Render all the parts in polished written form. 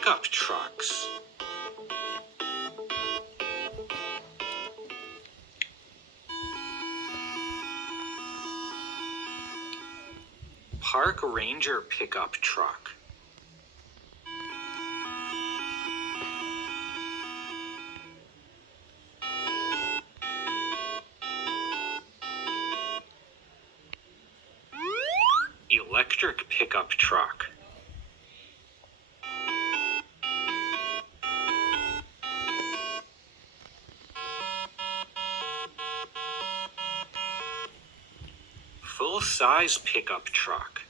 pickup trucks. Park Ranger pickup truck. Electric pickup truck. Full-size pickup truck.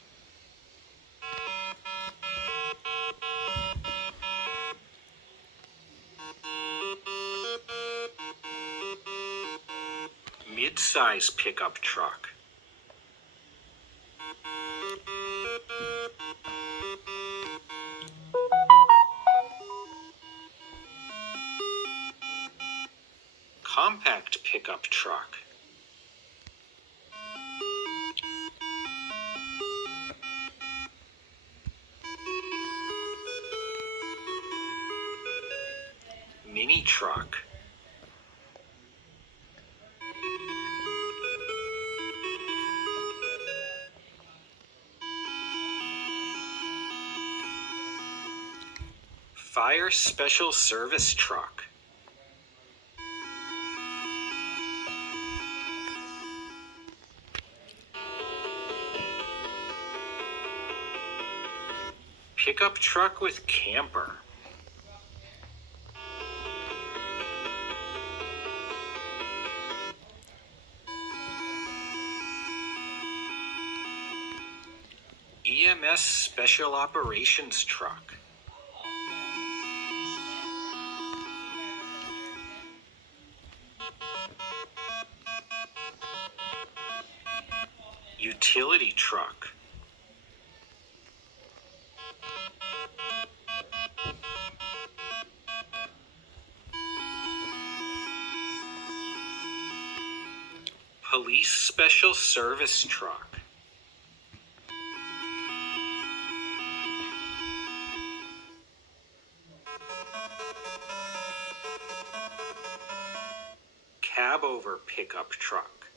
Mid-size pickup truck. Compact pickup truck. Mini truck. Fire Special Service truck. Pickup truck with camper. EMS Special Operations truck. Utility truck. Police Special Service truck. Cab over pickup truck.